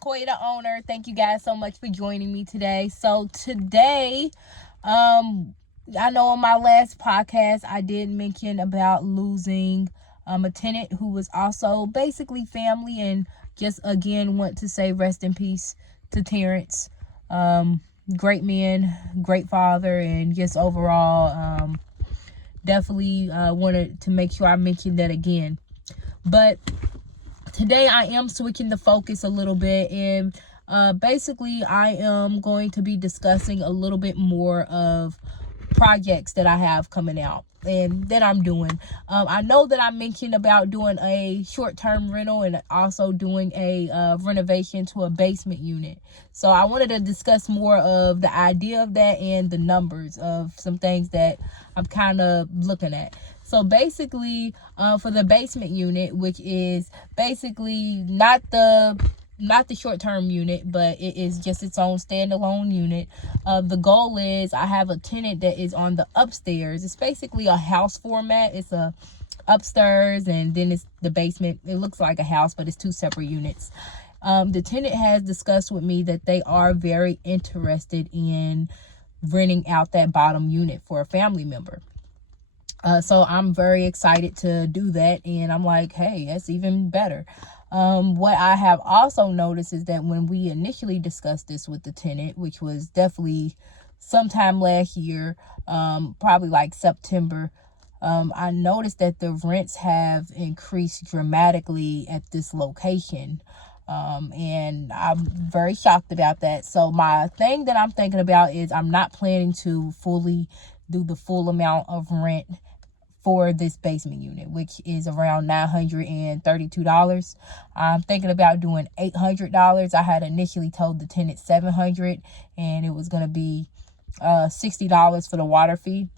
Koya, the owner. Thank you guys so much for joining me today. So today, I know on my last podcast I did mention about losing a tenant who was also basically family, and just again want to say rest in peace to Terrence. Great man, great father, and just overall, definitely wanted to make sure I mentioned that again. But today I am switching the focus a little bit, and basically I am going to be discussing a little bit more of projects that I have coming out and that I'm doing. I know that I mentioned about doing a short-term rental and also doing a renovation to a basement unit. So I wanted to discuss more of the idea of that and the numbers of some things that I'm kind of looking at. So basically, for the basement unit, which is basically not the short-term unit, but it is just its own standalone unit. The goal is I have a tenant that is on the upstairs. It's basically a house format. It's a upstairs and then it's the basement. It looks like a house, but it's two separate units. The tenant has discussed with me that they are very interested in renting out that bottom unit for a family member. So I'm very excited to do that, and I'm like, hey, that's even better. What I have also noticed is that when we initially discussed this with the tenant, which was definitely sometime last year, probably like September, I noticed that the rents have increased dramatically at this location. And I'm very shocked about that. So my thing that I'm thinking about is I'm not planning to fully do the full amount of rent for this basement unit, which is around $932. I'm thinking about doing $800. I had initially told the tenant $700, and it was going to be $60 for the water fee.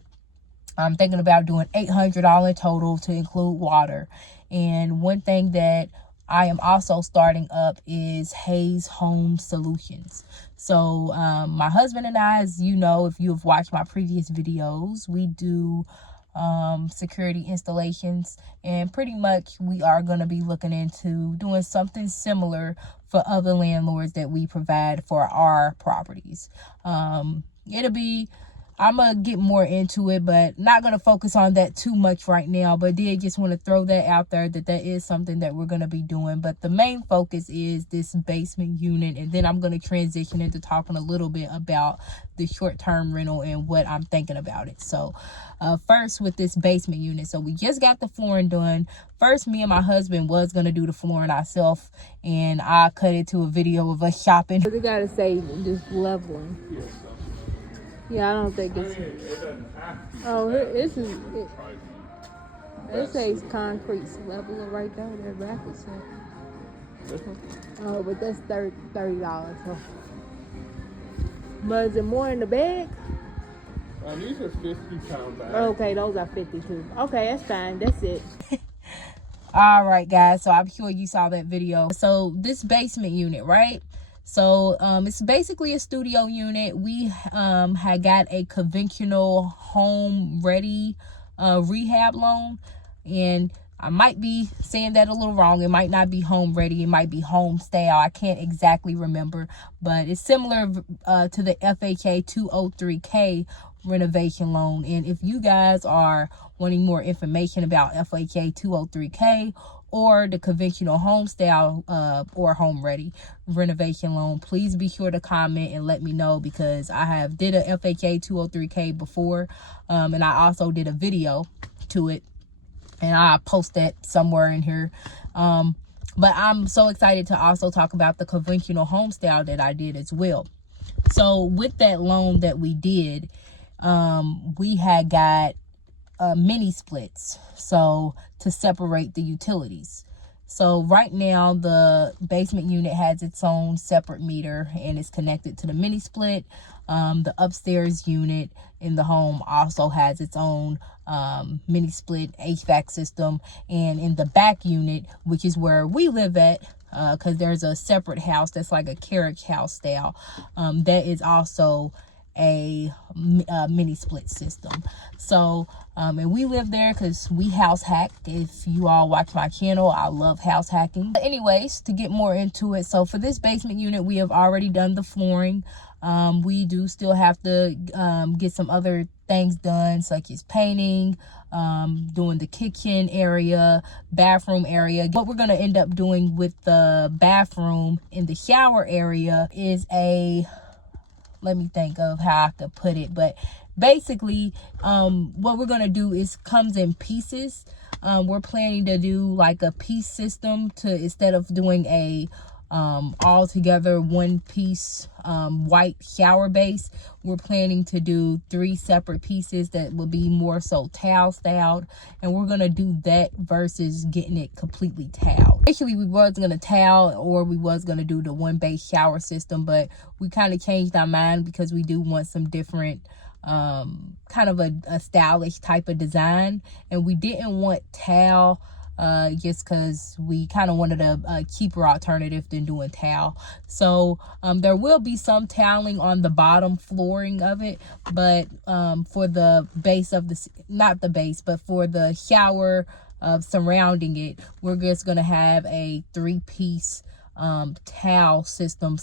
I'm thinking about doing $800 total to include water. And one thing that I am also starting up is Hayes Home Solutions. So my husband and I, as you know, if you have watched my previous videos, we do security installations, and pretty much we are going to be looking into doing something similar for other landlords that we provide for our properties. I'm gonna get more into it, but not gonna focus on that too much right now, but did just want to throw that out there that is something that we're going to be doing. But the main focus is this basement unit, and then I'm going to transition into talking a little bit about the short-term rental and what I'm thinking about it. So first, with this basement unit, so we just got the flooring done. First, me and my husband was going to do the flooring ourselves, and I cut it to a video of us shopping. They gotta say just leveling. Yeah, I don't think it's. Oh, this is. It says concrete leveler right there. That backwards. Oh, but that's $30. So. But is it more in the bag? These are 50-pound bags. Okay, those are 52. Okay, that's fine. That's it. All right, guys. So I'm sure you saw that video. So this basement unit, right? So it's basically a studio unit. We had got a conventional home ready rehab loan, and I might be saying that a little wrong. It might not be home ready, it might be home style. I can't exactly remember, but it's similar to the FHA 203K renovation loan. And if you guys are wanting more information about FHA 203K or the conventional home style or home ready renovation loan, please be sure to comment and let me know, because I have did a FHA 203K before, and I also did a video to it, and I'll post that somewhere in here. But I'm so excited to also talk about the conventional home style that I did as well. So with that loan that we did, we had got mini splits, so to separate the utilities. So right now the basement unit has its own separate meter and is connected to the mini split. The upstairs unit in the home also has its own mini split HVAC system, and in the back unit, which is where we live at, because there's a separate house that's like a carriage house style, that is also a mini split system. So and we live there because we house hack. If you all watch my channel, I love house hacking. But anyways, to get more into it, so for this basement unit, we have already done the flooring. We do still have to get some other things done, such as painting, doing the kitchen area, bathroom area. What we're going to end up doing with the bathroom in the shower area is let me think of how I could put it, but basically what we're going to do is comes in pieces. We're planning to do like a piece system to, instead of doing a all together one piece white shower base, we're planning to do 3 separate pieces that will be more so tile styled, and we're gonna do that versus getting it completely tiled. Actually, we was gonna tile, or we was gonna do the one base shower system, but we kind of changed our mind because we do want some different kind of a stylish type of design, and we didn't want tile just because we kind of wanted a cheaper alternative than doing tile. So there will be some toweling on the bottom flooring of it, but for the base of the, not the base, but for the shower surrounding it, we're just gonna have a 3-piece towel system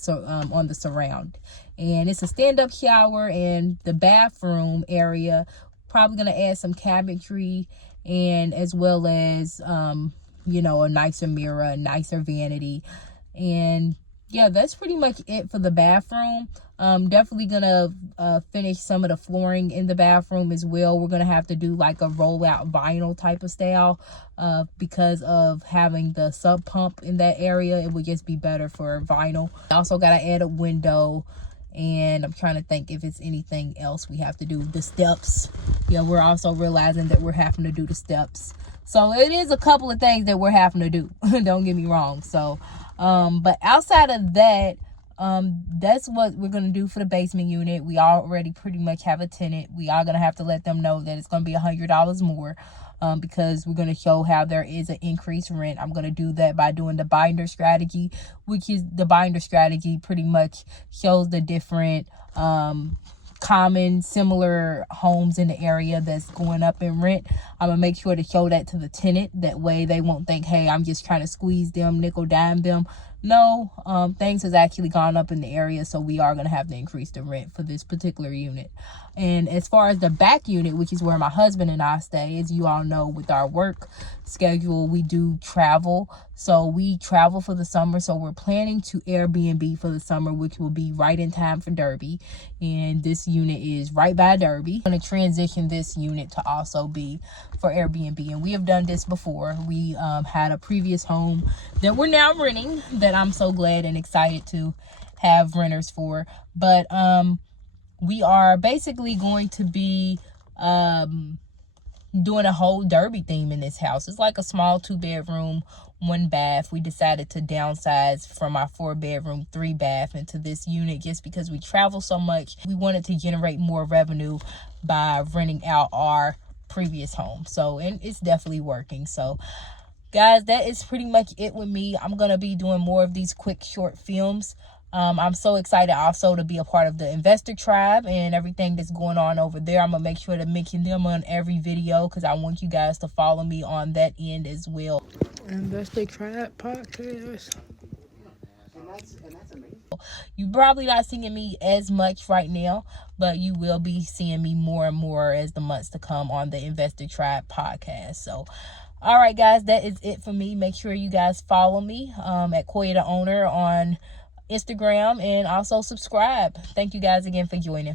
on the surround, and it's a stand-up shower. And the bathroom area, probably gonna add some cabinetry, and as well as you know, a nicer mirror, a nicer vanity. And yeah, that's pretty much it for the bathroom. Definitely gonna finish some of the flooring in the bathroom as well. We're gonna have to do like a rollout vinyl type of style because of having the sub pump in that area. It would just be better for vinyl. Also gotta add a window, and I'm trying to think if it's anything else we have to do. The steps, yeah, we're also realizing that we're having to do the steps. So it is a couple of things that we're having to do. Don't get me wrong. So but outside of that, that's what we're gonna do for the basement unit. We already pretty much have a tenant. We are gonna have to let them know that it's gonna be $100 more because we're gonna show how there is an increased rent. I'm gonna do that by doing the binder strategy, which is the binder strategy pretty much shows the different common similar homes in the area that's going up in rent. I'm gonna make sure to show that to the tenant. That way they won't think, hey, I'm just trying to squeeze them, nickel dime them. No, things has actually gone up in the area, so we are going to have to increase the rent for this particular unit. And as far as the back unit, which is where my husband and I stay, as you all know, with our work schedule, we do travel. So we travel for the summer, so we're planning to Airbnb for the summer, which will be right in time for Derby. And this unit is right by Derby. I'm going to transition this unit to also be for Airbnb, and we have done this before. We had a previous home that we're now renting that I'm so glad and excited to have renters for. But we are basically going to be doing a whole Derby theme in this house. It's like a small 2-bedroom, 1 bath. We decided to downsize from our 4-bedroom, 3-bath into this unit just because we travel so much. We wanted to generate more revenue by renting out our previous home. So, and it's definitely working. So guys, that is pretty much it with me. I'm gonna be doing more of these quick short films. I'm so excited also to be a part of the investor tribe and everything that's going on over there. I'm gonna make sure to mention them on every video because I want you guys to follow me on that end as well. Investor Tribe podcast. And that's amazing. You're probably not seeing me as much right now, but you will be seeing me more and more as the months to come on the Investor Tribe podcast. So all right, guys, that is it for me. Make sure you guys follow me at Koya the Owner on Instagram, and also subscribe. Thank you guys again for joining.